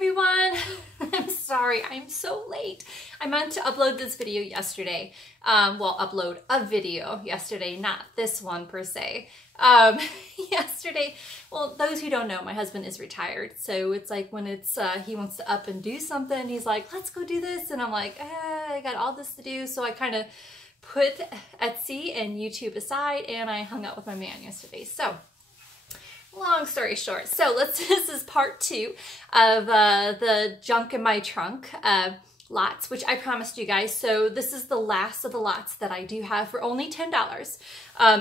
everyone. I'm sorry, I'm so late. I meant to upload this video yesterday. Well, upload a video yesterday, not this one per se. Yesterday, well, those who don't know, my husband is retired. So it's like when it's he wants to up and do something, he's like, let's go do this. And I'm like, I got all this to do. So I kind of put Etsy and YouTube aside and I hung out with my man yesterday. So long story short, so this is part 2 of the junk in my trunk lots, which I promised you guys. So this is the last of the lots that I do have for only $10.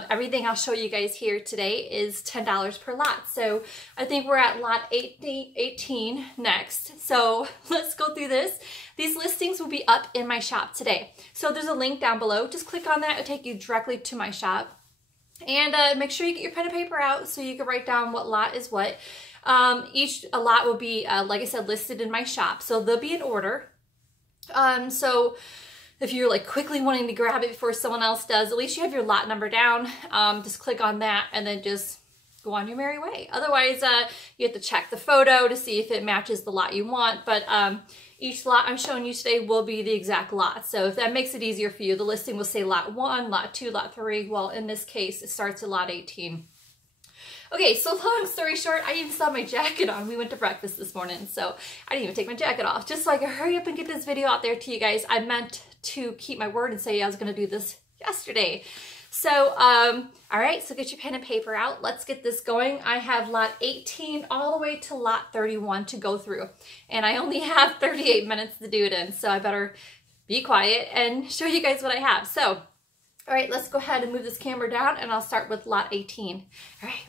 Everything I'll show you guys here today is $10 per lot. So I think we're at lot 18 next. So let's go through this. These listings will be up in my shop today. So there's a link down below. Just click on that. It'll take you directly to my shop. And make sure you get your pen and paper out so you can write down what lot is what. Each lot will be, like I said, listed in my shop. So they'll be in order. So if you're like quickly wanting to grab it before someone else does, at least you have your lot number down. Just click on that and then just go on your merry way. Otherwise, you have to check the photo to see if it matches the lot you want. But each lot I'm showing you today will be the exact lot. So if that makes it easier for you, the listing will say lot 1, lot 2, lot 3. Well, in this case, it starts at lot 18. Okay, so long story short, I even saw my jacket on. We went to breakfast this morning, so I didn't even take my jacket off. Just so I could hurry up and get this video out there to you guys. I meant to keep my word and say I was going to do this yesterday. So, all right, so get your pen and paper out. Let's get this going. I have lot 18 all the way to lot 31 to go through. And I only have 38 minutes to do it in, so I better be quiet and show you guys what I have. So, all right, let's go ahead and move this camera down and I'll start with lot 18. All right.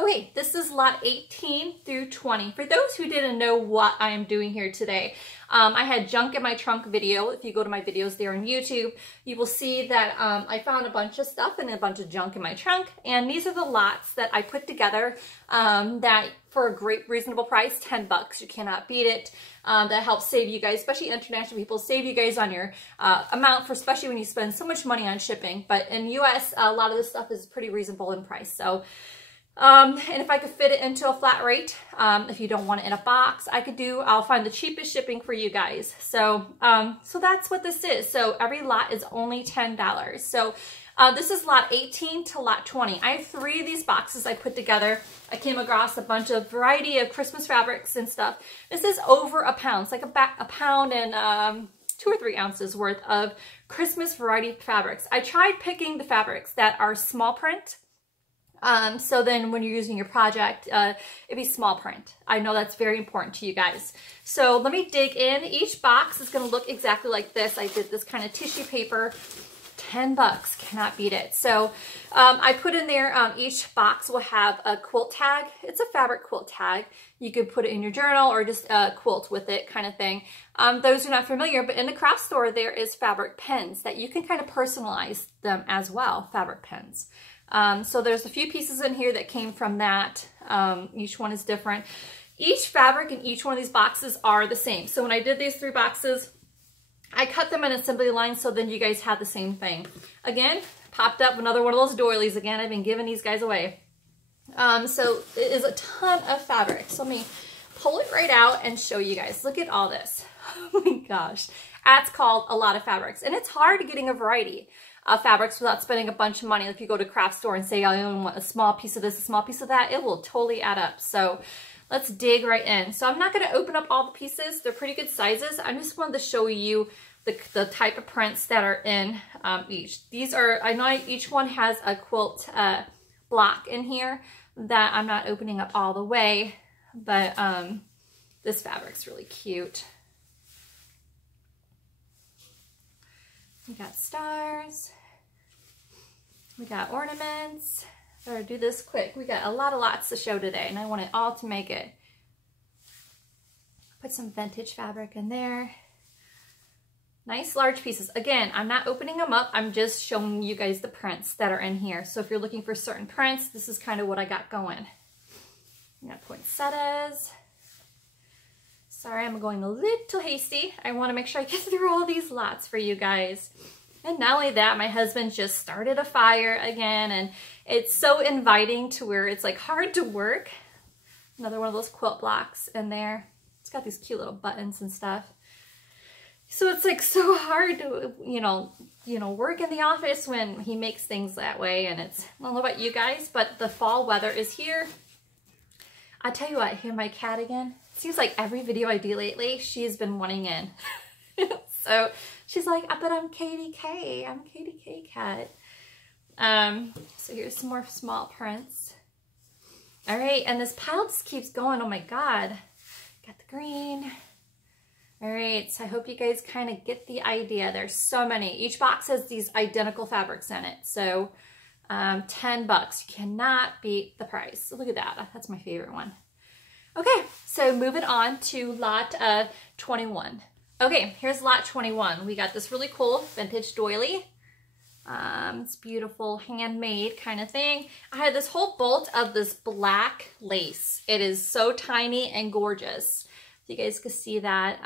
Okay, this is lot 18 through 20. For those who didn't know what I am doing here today, I had junk in my trunk video. If you go to my videos there on YouTube, you will see that I found a bunch of stuff and a bunch of junk in my trunk. And these are the lots that I put together that for a great reasonable price, 10 bucks. You cannot beat it. That helps save you guys, especially international people, save you guys on your amount for especially when you spend so much money on shipping. But in the US, a lot of this stuff is pretty reasonable in price. So. And if I could fit it into a flat rate, if you don't want it in a box, I'll find the cheapest shipping for you guys. So, so that's what this is. So every lot is only $10. So, this is lot 18 to lot 20. I have 3 of these boxes I put together. I came across a bunch of variety of Christmas fabrics and stuff. This is over a pound. It's like a pound and, 2 or 3 ounces worth of Christmas variety fabrics. I tried picking the fabrics that are small print. So then when you're using your project, it'd be small print. I know that's very important to you guys. So let me dig in. Each box is going to look exactly like this. I did this kind of tissue paper, 10 bucks, cannot beat it. So, I put in there, each box will have a quilt tag. It's a fabric quilt tag. You could put it in your journal or just quilt with it kind of thing. Those who are not familiar, but in the craft store, there is fabric pens that you can kind of personalize them as well, fabric pens. So there's a few pieces in here that came from that. Each one is different. Each fabric in each one of these boxes are the same. So when I did these 3 boxes, I cut them in assembly line so then you guys have the same thing. Again, popped up another one of those doilies again. I've been giving these guys away. So it is a ton of fabric. So let me pull it right out and show you guys. Look at all this. Oh my gosh. That's called a lot of fabrics. And it's hard getting a variety of fabrics without spending a bunch of money. If you go to a craft store and say, I only want a small piece of this, a small piece of that, it will totally add up. So let's dig right in. So I'm not going to open up all the pieces. They're pretty good sizes. I just wanted to show you the type of prints that are in each. These are, I know each one has a quilt block in here that I'm not opening up all the way, but this fabric's really cute. We got stars. We got ornaments. Better do this quick. We got a lot of lots to show today, and I want it all to make it. Put some vintage fabric in there. Nice large pieces. Again, I'm not opening them up. I'm just showing you guys the prints that are in here. So if you're looking for certain prints, this is kind of what I got going. We got poinsettias. Sorry, I'm going a little hasty. I want to make sure I get through all these lots for you guys. And not only that, my husband just started a fire again, and it's so inviting to where it's like hard to work. Another one of those quilt blocks in there. It's got these cute little buttons and stuff. So it's like so hard to, you know, work in the office when he makes things that way. And it's, I don't know about you guys, but the fall weather is here. I tell you what, hear my cat again. It seems like every video I do lately, she's been wanting in. So she's like, but I'm Katie K. I'm Katie K cat. So here's some more small prints. All right, and this pile just keeps going. Oh my God. Got the green. All right, so I hope you guys kind of get the idea. There's so many. Each box has these identical fabrics in it. So $10. You cannot beat the price. Look at that. That's my favorite one. Okay, so moving on to lot 21. Okay, here's lot 21. We got this really cool vintage doily. It's beautiful, handmade kind of thing. I had this whole bolt of this black lace. It is so tiny and gorgeous. You guys can see that.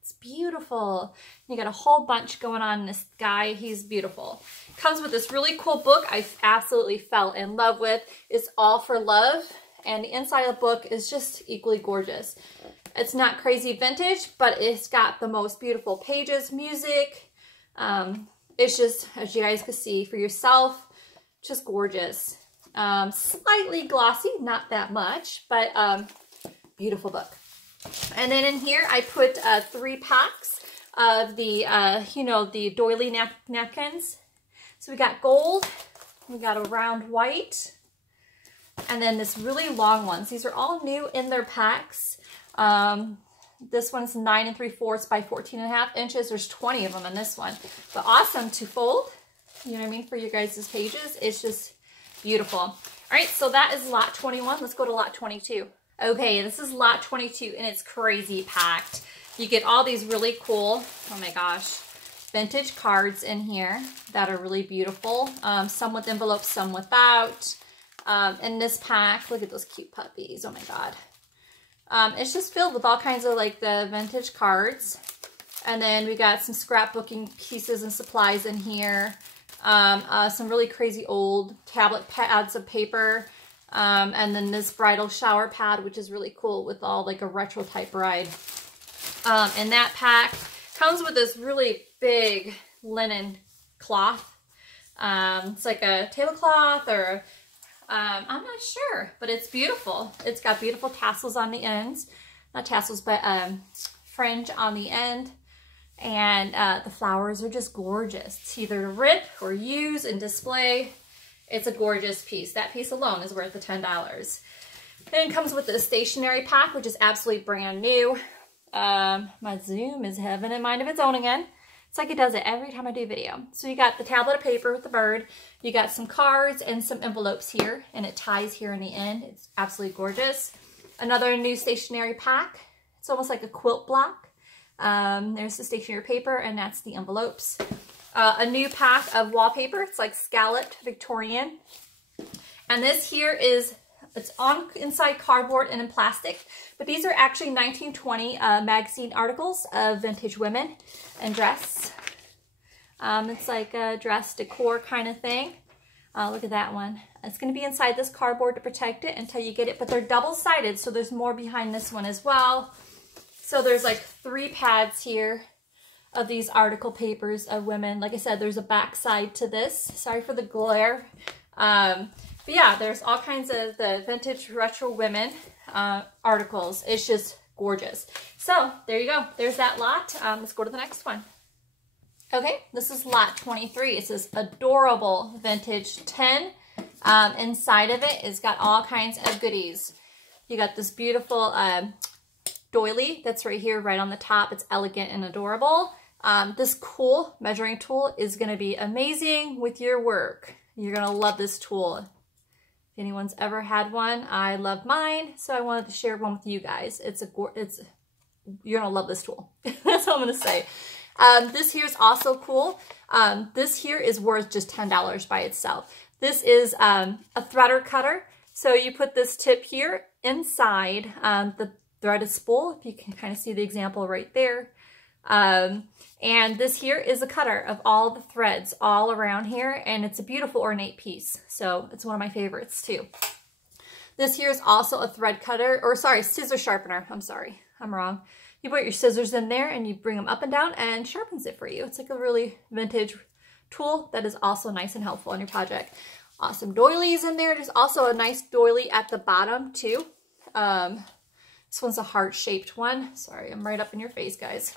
It's beautiful. You got a whole bunch going on in this guy. He's beautiful. Comes with this really cool book I absolutely fell in love with. It's All for Love. And the inside of the book is just equally gorgeous. It's not crazy vintage, but it's got the most beautiful pages, music. It's just, as you guys can see for yourself, just gorgeous. Slightly glossy, not that much, but beautiful book. And then in here, I put 3 packs of the, the doily napkins. So we got gold, we got a round white, and then this really long ones. These are all new in their packs. This one's 9 3/4 by 14.5 inches. There's 20 of them in this one, but awesome to fold. You know what I mean? For your guys' pages. It's just beautiful. All right, so that is lot 21. Let's go to lot 22. Okay, this is lot 22 and it's crazy packed. You get all these really cool, oh my gosh, vintage cards in here that are really beautiful. Some with envelopes, some without. In this pack, look at those cute puppies. Oh my God. It's just filled with all kinds of like the vintage cards. And then we got some scrapbooking pieces and supplies in here. Some really crazy old tablet pads of paper. And then this bridal shower pad, which is really cool with all like a retro type ride. And that pack comes with this really big linen cloth. It's like a tablecloth or I'm not sure, but it's beautiful. It's got beautiful tassels on the ends. Not tassels, but fringe on the end. And the flowers are just gorgeous. It's either to rip or use and display. It's a gorgeous piece. That piece alone is worth the $10. Then it comes with the stationery pack, which is absolutely brand new. My Zoom is having a mind of its own again. It's like it does it every time I do a video. So you got the tablet of paper with the bird. You got some cards and some envelopes here, and it ties here in the end. It's absolutely gorgeous. Another new stationery pack. It's almost like a quilt block. There's the stationery paper, and that's the envelopes. A new pack of wallpaper. It's like scalloped Victorian. And this here is, it's on inside cardboard and in plastic, but these are actually 1920 magazine articles of vintage women and dress. It's like a dress decor kind of thing. Look at that one. It's going to be inside this cardboard to protect it until you get it, but they're double-sided, so there's more behind this one as well. So there's like 3 pads here of these article papers of women. Like I said, there's a back side to this. Sorry for the glare. But yeah, there's all kinds of the vintage retro women articles. It's just gorgeous. So there you go. There's that lot. Let's go to the next one. Okay, this is lot 23. It's this adorable vintage tin. Inside of it, it's got all kinds of goodies. You got this beautiful doily that's right here, right on the top. It's elegant and adorable. This cool measuring tool is going to be amazing with your work. You're going to love this tool. If anyone's ever had one, I love mine, so I wanted to share one with you guys. You're going to love this tool. That's all I'm going to say. This here is also cool. This here is worth just $10 by itself. This is a threader cutter. So you put this tip here inside the threaded spool. If you can kind of see the example right there. And this here is a cutter of all the threads all around here, and it's a beautiful ornate piece. So it's one of my favorites too. This here is also a thread cutter, or sorry, scissor sharpener. I'm sorry, I'm wrong. You put your scissors in there and you bring them up and down and sharpens it for you. It's like a really vintage tool that is also nice and helpful on your project. Awesome doilies in there. There's also a nice doily at the bottom too. This one's a heart-shaped one. Sorry, I'm right up in your face, guys.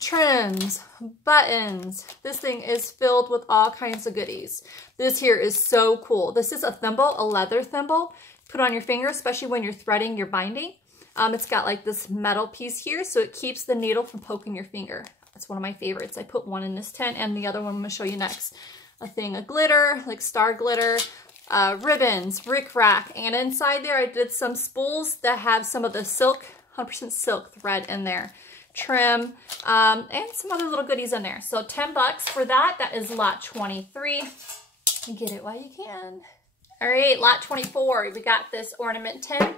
Trims, buttons. This thing is filled with all kinds of goodies. This here is so cool. This is a thimble, a leather thimble. Put on your finger, especially when you're threading your binding. It's got like this metal piece here, so it keeps the needle from poking your finger. That's one of my favorites. I put one in this tent, and the other one I'm going to show you next. A thing of glitter, like star glitter, ribbons, rickrack, and inside there I did some spools that have some of the silk, 100% silk thread in there. Trim, and some other little goodies in there. So 10 bucks for that. That is lot 23. Get it while you can. All right, lot 24. We got this ornament tin.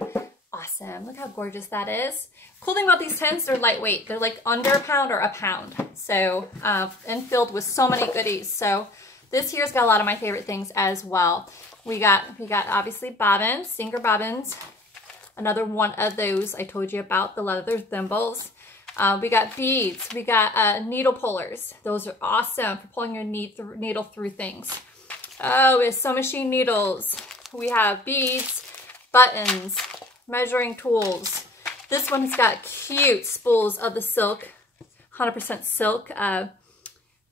Awesome. Look how gorgeous that is. Cool thing about these tins, they're lightweight. They're like under a pound or a pound. So, and filled with so many goodies. So this here's got a lot of my favorite things as well. We got obviously bobbins, Singer bobbins. Another one of those I told you about, the leather thimbles. We got beads. We got needle pullers. Those are awesome for pulling your needle through things. Oh, we have sewing machine needles. We have beads, buttons, measuring tools. This one has got cute spools of the silk, 100% silk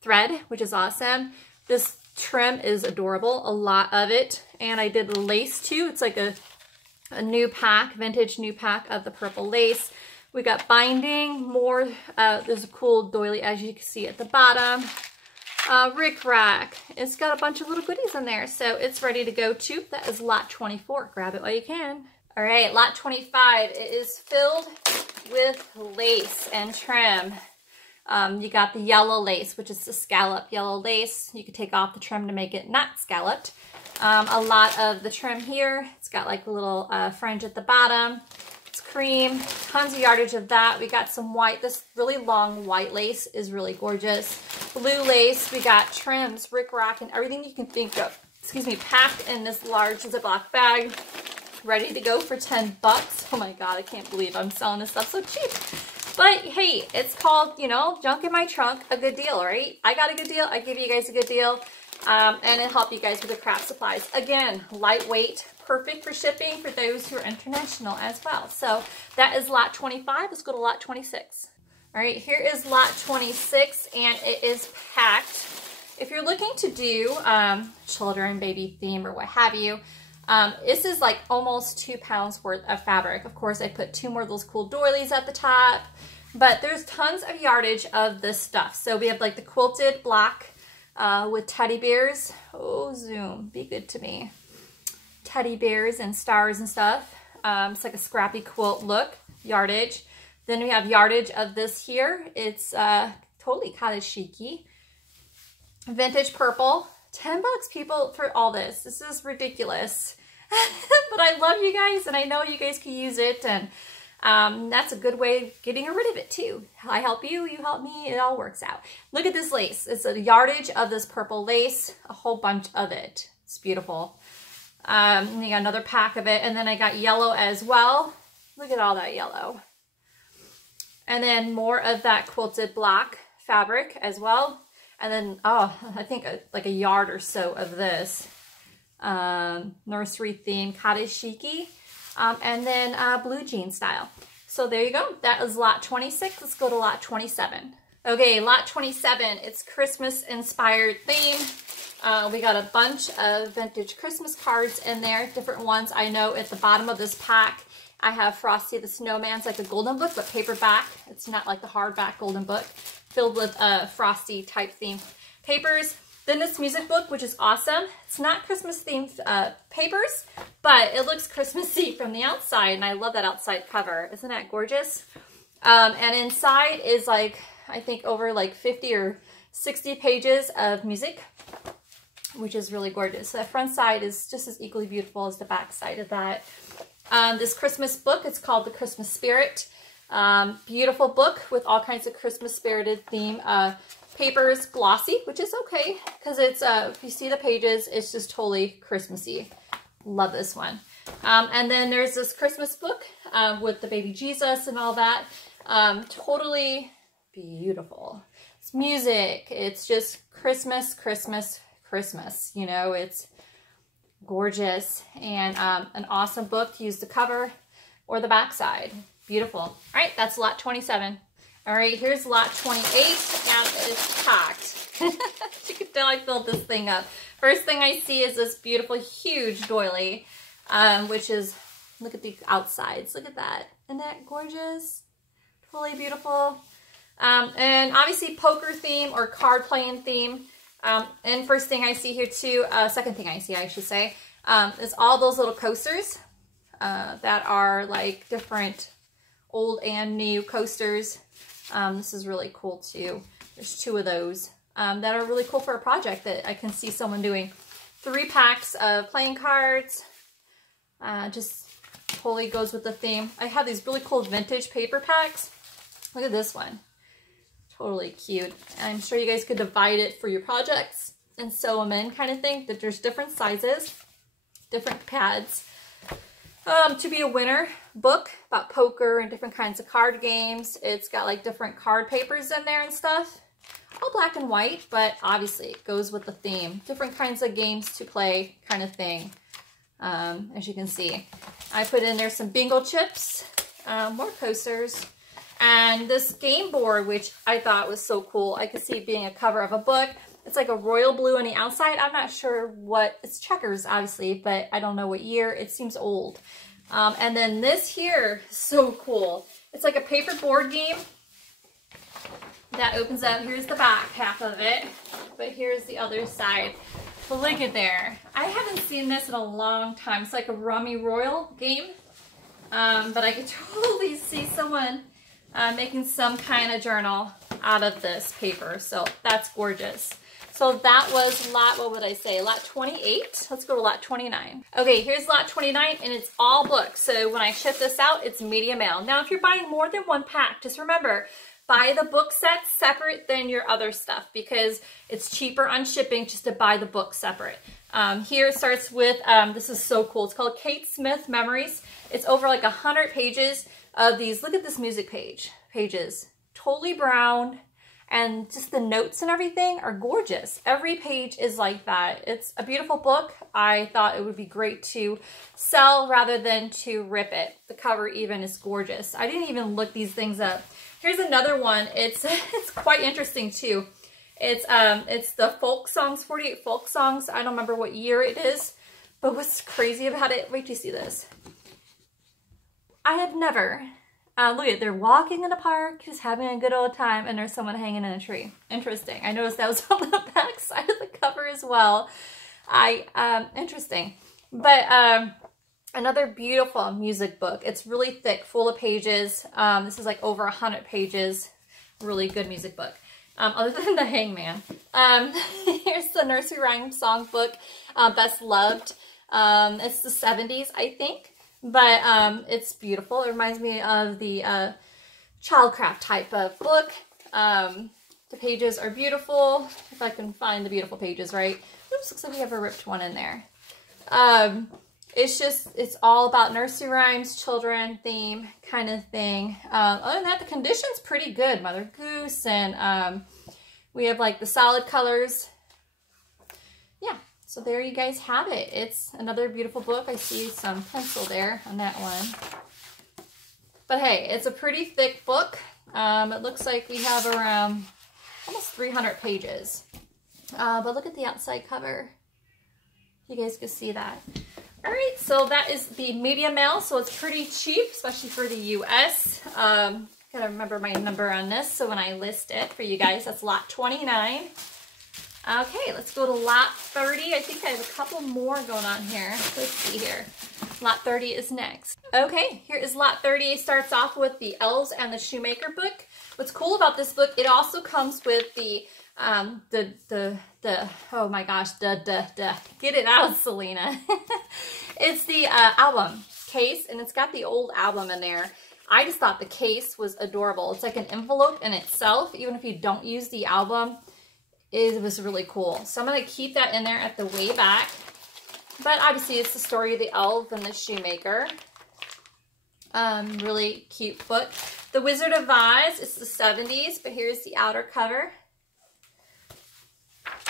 thread, which is awesome. This trim is adorable, a lot of it. And I did lace too. It's like a new pack, vintage new pack of the purple lace. We got binding, more, there's a cool doily as you can see at the bottom. Rickrack. It's got a bunch of little goodies in there, so it's ready to go too. That is lot 24. Grab it while you can. All right, lot 25. It is filled with lace and trim. You got the yellow lace, which is the scallop yellow lace. You could take off the trim to make it not scalloped. A lot of the trim here. It's got like a little fringe at the bottom. It's cream, tons of yardage of that. We got some white, this really long white lace is really gorgeous. Blue lace, we got trims, rickrack, and everything you can think of. Excuse me, packed in this large Ziploc bag. Ready to go for 10 bucks. Oh my God, I can't believe I'm selling this stuff so cheap. But hey, it's called, you know, junk in my trunk, a good deal, right? I got a good deal, I give you guys a good deal, and it'll help you guys with the craft supplies. Again, lightweight, perfect for shipping for those who are international as well. So that is lot 25. Let's go to lot 26. All right, here is lot 26, and it is packed. If you're looking to do children, baby theme, or what have you, this is like almost 2 pounds worth of fabric. Of course, I put 2 more of those cool doilies at the top, but there's tons of yardage of this stuff. So we have like the quilted block with teddy bears. Oh, zoom, be good to me. Teddy bears and stars and stuff. It's like a scrappy quilt look, yardage. Then we have yardage of this here. It's totally cottage chic-y. Vintage purple. 10 bucks, people, for all this. This is ridiculous. But I love you guys, and I know you guys can use it, and that's a good way of getting rid of it too. I help you, you help me, it all works out. Look at this lace. It's a yardage of this purple lace, a whole bunch of it. It's beautiful. And you got another pack of it, and then I got yellow as well. Look at all that yellow. And then more of that quilted block fabric as well. And then, oh, I think like a yard or so of this nursery theme, cottage chic-y, and then blue jean style. So there you go. That is lot 26. Let's go to lot 27. Okay, lot 27. It's Christmas inspired theme. We got a bunch of vintage Christmas cards in there, different ones. I know at the bottom of this pack, I have Frosty the Snowman's like a golden book, but paperback. It's not like the hardback golden book, filled with Frosty type theme papers. Then this music book, which is awesome. It's not Christmas themed papers, but it looks Christmassy from the outside, and I love that outside cover. Isn't that gorgeous? And inside is like, I think over like 50 or 60 pages of music, which is really gorgeous. So the front side is just as equally beautiful as the back side of that. This Christmas book, it's called The Christmas Spirit. Beautiful book with all kinds of Christmas spirited theme. Papers, glossy, which is okay because it's, if you see the pages, it's just totally Christmassy. Love this one. And then there's this Christmas book with the baby Jesus and all that. Totally beautiful. It's music. It's just Christmas, Christmas, Christmas. You know, it's gorgeous and an awesome book to use the cover or the back side. Beautiful. All right, that's lot 27. All right, here's lot 28, and it's packed. You can tell I filled this thing up. First thing I see is this beautiful, huge doily, which is, look at the outsides. Look at that. Isn't that gorgeous? Totally beautiful. And obviously poker theme or card playing theme. And first thing I see here too, second thing I see, I should say, is all those little coasters that are like different old and new coasters. This is really cool too. There's 2 of those that are really cool for a project that I can see someone doing. 3 packs of playing cards. Just totally goes with the theme. I have these really cool vintage paper packs. Look at this one. Totally cute. I'm sure you guys could divide it for your projects and sew them in kind of thing. That there's different sizes, different pads. To be a winner book about poker and different kinds of card games. It's got like different card papers in there and stuff. All black and white, but obviously it goes with the theme. Different kinds of games to play kind of thing. As you can see. I put in there some bingo chips, more coasters, and this game board, which I thought was so cool. I could see it being a cover of a book. It's like a royal blue on the outside. I'm not sure what, it's checkers obviously, but I don't know what year. It seems old. And then this here is so cool. It's like a paper board game that opens up. Here's the back half of it, but here's the other side. But look at there. I haven't seen this in a long time. It's like a Rummy Royal game, but I could totally see someone making some kind of journal out of this paper. So that's gorgeous. So that was lot, what would I say, lot 28. Let's go to lot 29. Okay, here's lot 29, and it's all books. So when I ship this out, it's media mail. Now, if you're buying more than 1 pack, just remember, buy the book set separate than your other stuff because it's cheaper on shipping just to buy the book separate. Here it starts with, this is so cool. It's called Kate Smith Memories. It's over like 100 pages of these. Look at this music pages. Totally brown. And just the notes and everything are gorgeous. Every page is like that. It's a beautiful book. I thought it would be great to sell rather than to rip it. The cover even is gorgeous. I didn't even look these things up. Here's another one. It's quite interesting too. It's the folk songs, 48 folk songs. I don't remember what year it is, but what's crazy about it, wait till you see this. I have never, look at, they're walking in a park, just having a good old time, and there's someone hanging in a tree. Interesting. I noticed that was on the back side of the cover as well. Interesting. But another beautiful music book. It's really thick, full of pages. This is like over 100 pages. Really good music book. Other than the Hangman. Here's the nursery rhyme song book, Best Loved. It's the 70s, I think. But it's beautiful. It reminds me of the Childcraft type of book. The pages are beautiful. If I can find the beautiful pages, right? Oops, looks like we have a ripped one in there. It's all about nursery rhymes, children theme kind of thing. Other than that, the condition's pretty good. Mother Goose, and we have like the solid colors. Yeah, so there you guys have it. It's another beautiful book. I see some pencil there on that one. But hey, it's a pretty thick book. It looks like we have around almost 300 pages. But look at the outside cover. You guys can see that. All right, so that is the media mail, so it's pretty cheap, especially for the US. Gotta remember my number on this, so when I list it for you guys, that's lot 29. Okay, let's go to lot 30. I think I have a couple more going on here. Let's see here. Lot 30 is next. Okay, here is lot 30. It starts off with the Elves and the Shoemaker book. What's cool about this book, it also comes with the oh my gosh, get it out, Selena. It's the album case, and it's got the old album in there. I just thought the case was adorable. It's like an envelope in itself, even if you don't use the album. It was really cool. So I'm going to keep that in there at the way back. But obviously it's the story of the elf and the shoemaker. Really cute book. The Wizard of Oz, it's the 70s, but here's the outer cover.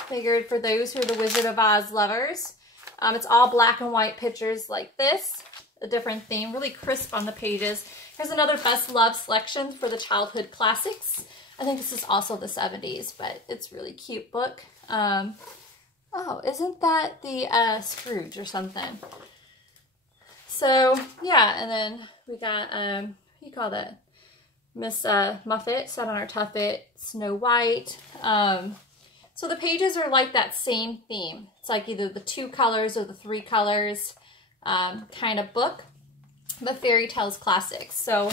Figured for those who are the Wizard of Oz lovers. It's all black and white pictures like this. A different theme, really crisp on the pages. Here's another Best Love selection for the childhood classics. I think this is also the 70s, but it's really cute book. Oh, isn't that the Scrooge or something? So, yeah, and then we got, what do you call that? Miss Muffet, Sat on Our Tuffet, Snow White. So the pages are like that same theme. It's like either the 2 colors or the 3 colors kind of book, but fairy tales classics. So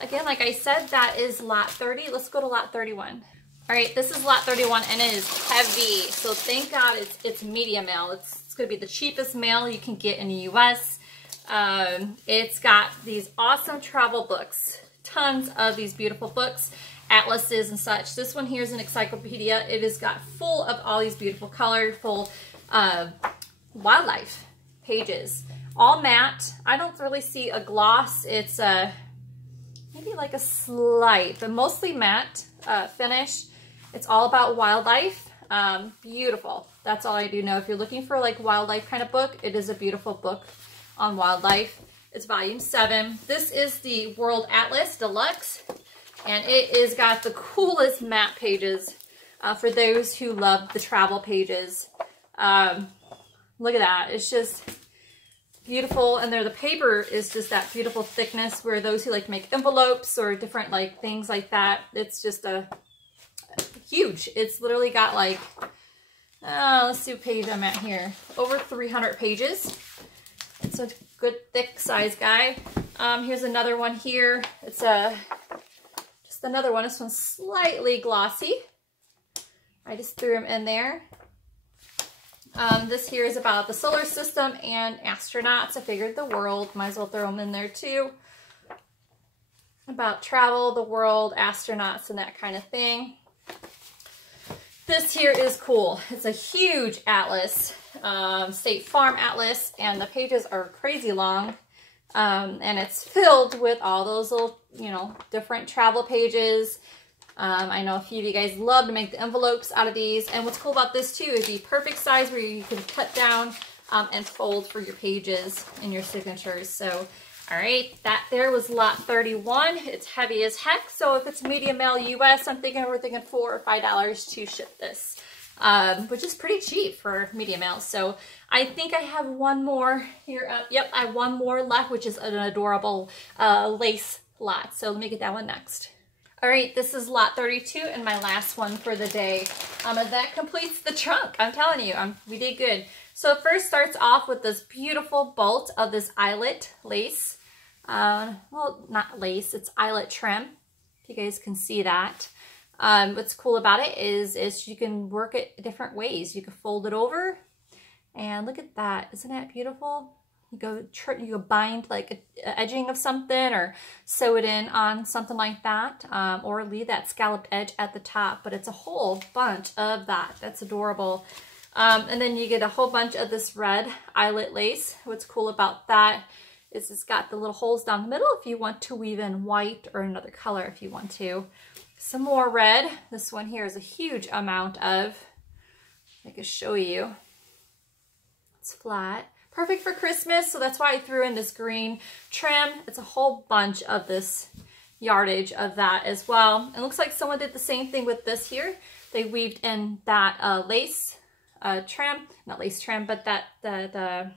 again, like I said, that is lot 30. Let's go to lot 31. All right, this is lot 31 and it is heavy. So thank God it's media mail. It's going to be the cheapest mail you can get in the US. It's got these awesome travel books, tons of these beautiful books, atlases and such. This one here is an encyclopedia. It is got full of all these beautiful colorful wildlife pages, all matte. I don't really see a gloss. It's maybe like a slight, but mostly matte finish. It's all about wildlife. Beautiful. That's all I do know. If you're looking for like wildlife kind of book, it is a beautiful book on wildlife. It's volume 7. This is the World Atlas Deluxe, and it is got the coolest matte pages for those who love the travel pages. Look at that. It's just beautiful, and there the paper is just that beautiful thickness where those who like to make envelopes or different like things like that, it's just a huge. It's literally got like, let's see what page I'm at here. Over 300 pages. It's a good thick size guy. Here's another one here. It's just another one. This one's slightly glossy. I just threw them in there. This here is about the solar system and astronauts. I figured the world, might as well throw them in there too. About travel, the world, astronauts, and that kind of thing. This here is cool. It's a huge atlas, State Farm atlas, and the pages are crazy long. And it's filled with all those little, you know, different travel pages. I know a few of you guys love to make the envelopes out of these. And what's cool about this too is the perfect size where you can cut down and fold for your pages and your signatures. So, all right, that there was lot 31. It's heavy as heck. So if it's media mail US, we're thinking $4 or $5 to ship this, which is pretty cheap for media mail. So I think I have one more here. Yep, I have one more left, which is an adorable lace lot. So let me get that one next. All right, this is lot 32 and my last one for the day. And that completes the trunk. I'm telling you, we did good. So it first starts off with this beautiful bolt of this eyelet lace. Well, not lace, it's eyelet trim. If you guys can see that. What's cool about it is you can work it different ways. You can fold it over and look at that. Isn't that beautiful? You go bind like an edging of something or sew it in on something like that, or leave that scalloped edge at the top, but it's a whole bunch of that. That's adorable. And then you get a whole bunch of this red eyelet lace. What's cool about that is it's got the little holes down the middle if you want to weave in white or another color if you want to. Some more red. This one here is a huge amount of, I can show you. It's flat. Perfect for Christmas, so that's why I threw in this green trim. It's a whole bunch of this yardage of that as well. It looks like someone did the same thing with this here. They weaved in that lace trim, not lace trim, but the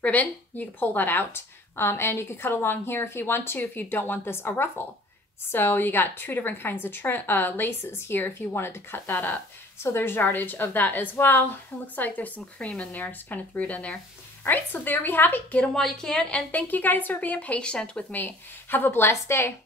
ribbon. You can pull that out, and you can cut along here if you want to, if you don't want this a ruffle. So you got 2 different kinds of laces here if you wanted to cut that up. So there's yardage of that as well. It looks like there's some cream in there. I just kind of threw it in there. All right, so there we have it. Get them while you can. And thank you guys for being patient with me. Have a blessed day.